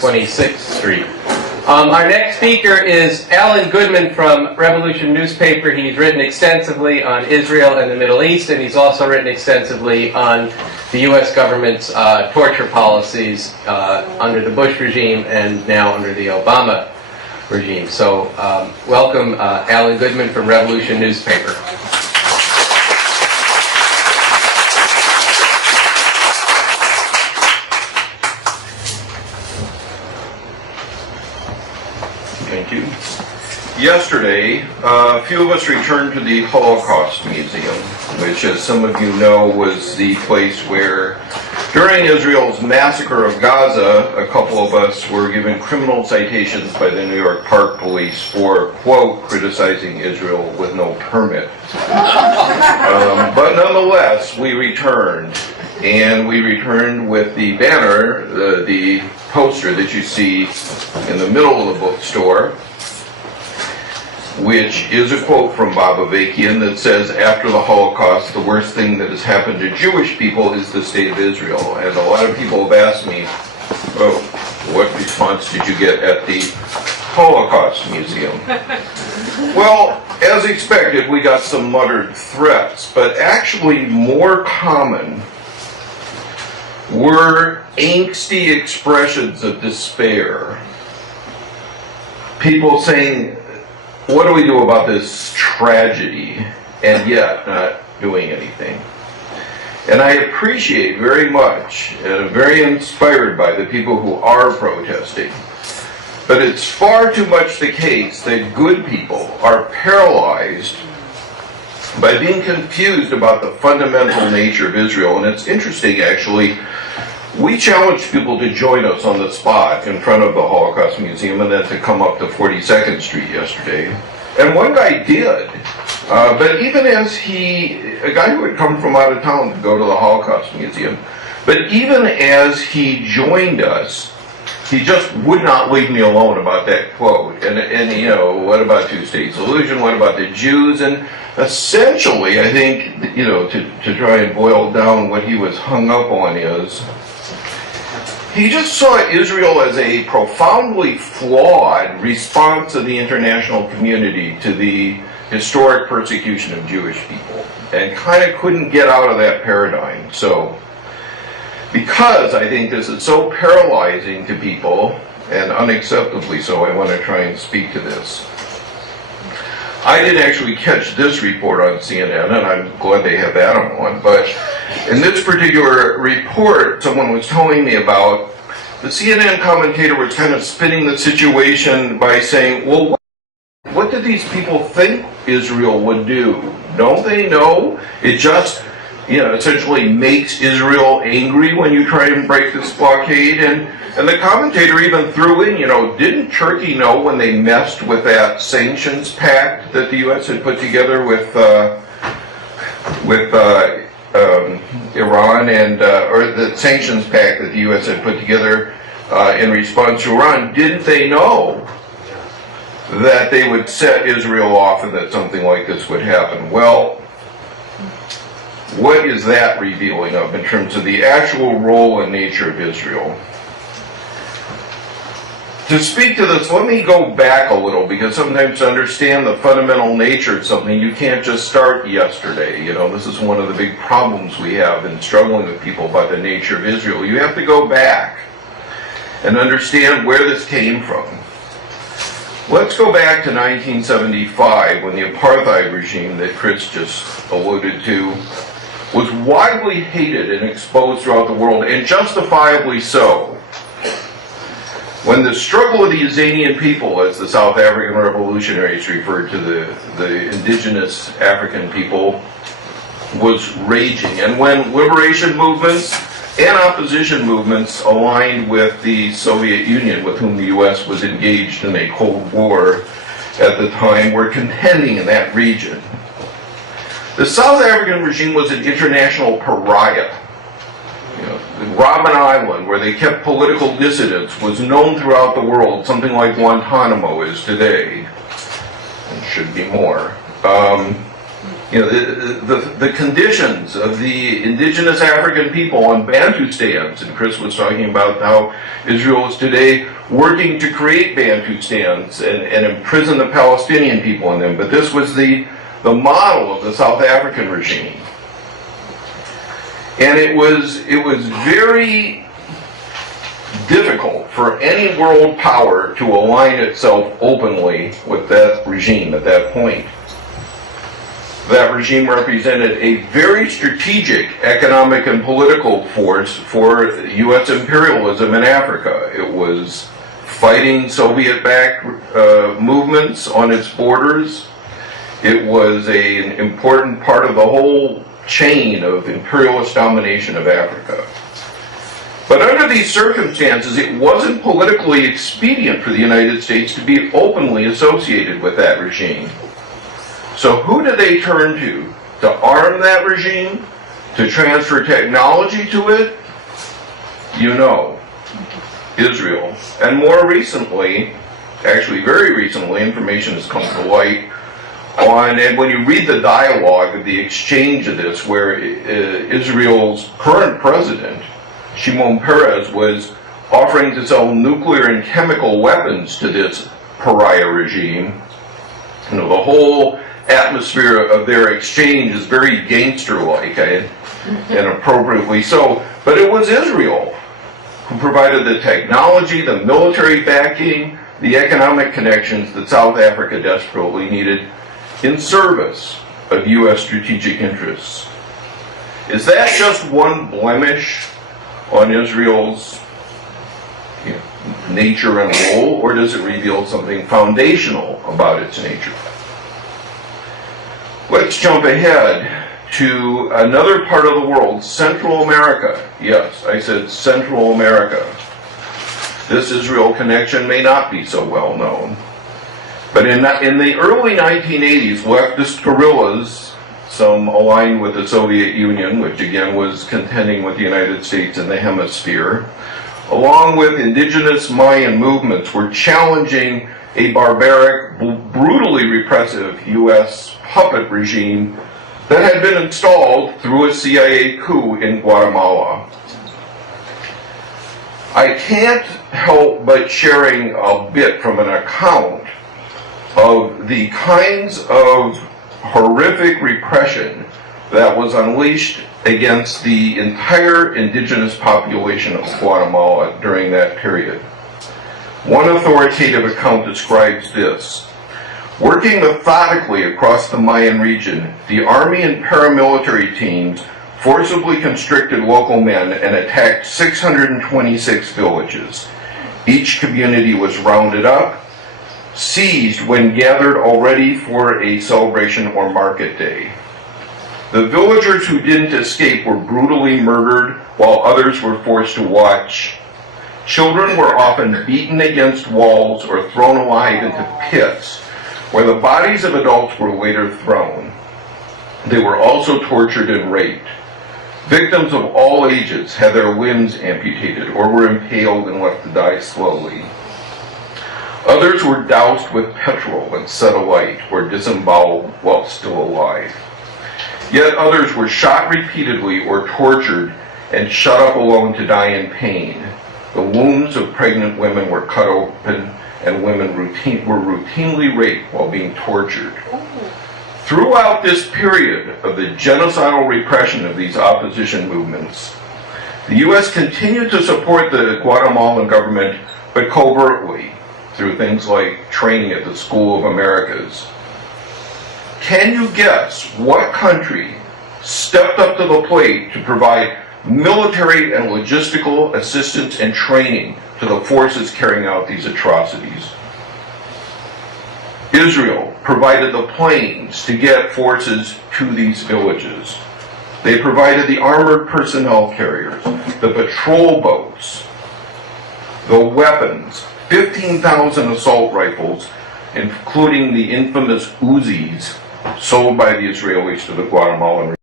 26th Street. Our next speaker is Alan Goodman from Revolution newspaper. He's written extensively on Israel and the Middle East, and he's also written extensively on the U.S. government's torture policies under the Bush regime and now under the Obama regime. So welcome Alan Goodman from Revolution newspaper. Thank you. Yesterday, a few of us returned to the Holocaust Museum, which, as some of you know, was the place where, during Israel's massacre of Gaza, a couple of us were given criminal citations by the New York Park Police for, quote, criticizing Israel with no permit. But nonetheless, we returned. And we returned with the banner, the poster that you see in the middle of the bookstore, which is a quote from Bob Avakian that says, after the Holocaust, the worst thing that has happened to Jewish people is the state of Israel. And a lot of people have asked me, oh, what response did you get at the Holocaust Museum? Well, as expected, we got some muttered threats, but actually more common were angsty expressions of despair. People saying, what do we do about this tragedy, and yet not doing anything? And I appreciate very much, and I'm very inspired by the people who are protesting. But it's far too much the case that good people are paralyzed by being confused about the fundamental nature of Israel. And it's interesting, actually, we challenged people to join us on the spot in front of the Holocaust Museum and then to come up to 42nd Street yesterday. And one guy did. But even as a guy who had come from out of town to go to the Holocaust Museum, but even as he joined us, he just would not leave me alone about that quote. And you know, what about two-state solution? What about the Jews? And essentially, I think, you know, to try and boil down what he was hung up on is, he just saw Israel as a profoundly flawed response of the international community to the historic persecution of Jewish people, and kind of couldn't get out of that paradigm. So, because I think this is so paralyzing to people, and unacceptably so, I want to try and speak to this. I didn't actually catch this report on CNN, and I'm glad they have that on, but in this particular report, someone was telling me about, the CNN commentator was kind of spinning the situation by saying, well, what did these people think Israel would do? Don't they know? It just, you know, essentially makes Israel angry when you try and break this blockade. And the commentator even threw in, you know, didn't Turkey know when they messed with that sanctions pact that the U.S. had put together with Iran, and or the sanctions pact that the U.S. had put together in response to Iran? Didn't they know that they would set Israel off and that something like this would happen? Well, what is that revealing of in terms of the actual role and nature of Israel? To speak to this, let me go back a little, because sometimes to understand the fundamental nature of something, you can't just start yesterday. You know, this is one of the big problems we have in struggling with people about the nature of Israel. You have to go back and understand where this came from. Let's go back to 1975, when the apartheid regime that Chris just alluded to was widely hated and exposed throughout the world, and justifiably so. When the struggle of the Yazanian people, as the South African revolutionaries referred to the indigenous African people, was raging, and when liberation movements and opposition movements aligned with the Soviet Union, with whom the U.S. was engaged in a Cold War at the time, were contending in that region. The South African regime was an international pariah. You know, Robben Island, where they kept political dissidents, was known throughout the world, something like Guantanamo is today, and should be more. You know, the conditions of the indigenous African people on Bantustans, and Chris was talking about how Israel is today working to create Bantustans and imprison the Palestinian people in them, but this was the model of the South African regime. And it was very difficult for any world power to align itself openly with that regime at that point. That regime represented a very strategic economic and political force for U.S. imperialism in Africa. It was fighting Soviet-backed movements on its borders. It was an important part of the whole chain of imperialist domination of Africa. But under these circumstances, it wasn't politically expedient for the United States to be openly associated with that regime. So who did they turn to arm that regime? To transfer technology to it? You know, Israel. And more recently, actually very recently, information has come to light on, and when you read the dialogue of the exchange of this, where Israel's current president, Shimon Peres, was offering to sell nuclear and chemical weapons to this pariah regime, you know, the whole atmosphere of their exchange is very gangster-like, and appropriately so. But it was Israel who provided the technology, the military backing, the economic connections that South Africa desperately needed in service of U.S. strategic interests. Is that just one blemish on Israel's nature and role, or does it reveal something foundational about its nature? Let's jump ahead to another part of the world, Central America. Yes, I said Central America. This Israel connection may not be so well known. But in the early 1980s, leftist guerrillas, some aligned with the Soviet Union, which again was contending with the United States in the hemisphere, along with indigenous Mayan movements, were challenging a barbaric, brutally repressive U.S. puppet regime that had been installed through a CIA coup in Guatemala. I can't help but sharing a bit from an account of the kinds of horrific repression that was unleashed against the entire indigenous population of Guatemala during that period. One authoritative account describes this. Working methodically across the Mayan region, the army and paramilitary teams forcibly constricted local men and attacked 626 villages. Each community was rounded up, seized when gathered already for a celebration or market day. The villagers who didn't escape were brutally murdered, while others were forced to watch. Children were often beaten against walls or thrown alive into pits, where the bodies of adults were later thrown. They were also tortured and raped. Victims of all ages had their limbs amputated or were impaled and left to die slowly. Others were doused with petrol and set alight or disemboweled while still alive. Yet others were shot repeatedly or tortured and shut up alone to die in pain. The wombs of pregnant women were cut open, and women were routinely raped while being tortured. Throughout this period of the genocidal repression of these opposition movements, the U.S. continued to support the Guatemalan government, but covertly, through things like training at the School of Americas. Can you guess what country stepped up to the plate to provide military and logistical assistance and training to the forces carrying out these atrocities? Israel provided the planes to get forces to these villages. They provided the armored personnel carriers, the patrol boats, the weapons, 15,000 assault rifles, including the infamous Uzis sold by the Israelis to the Guatemalan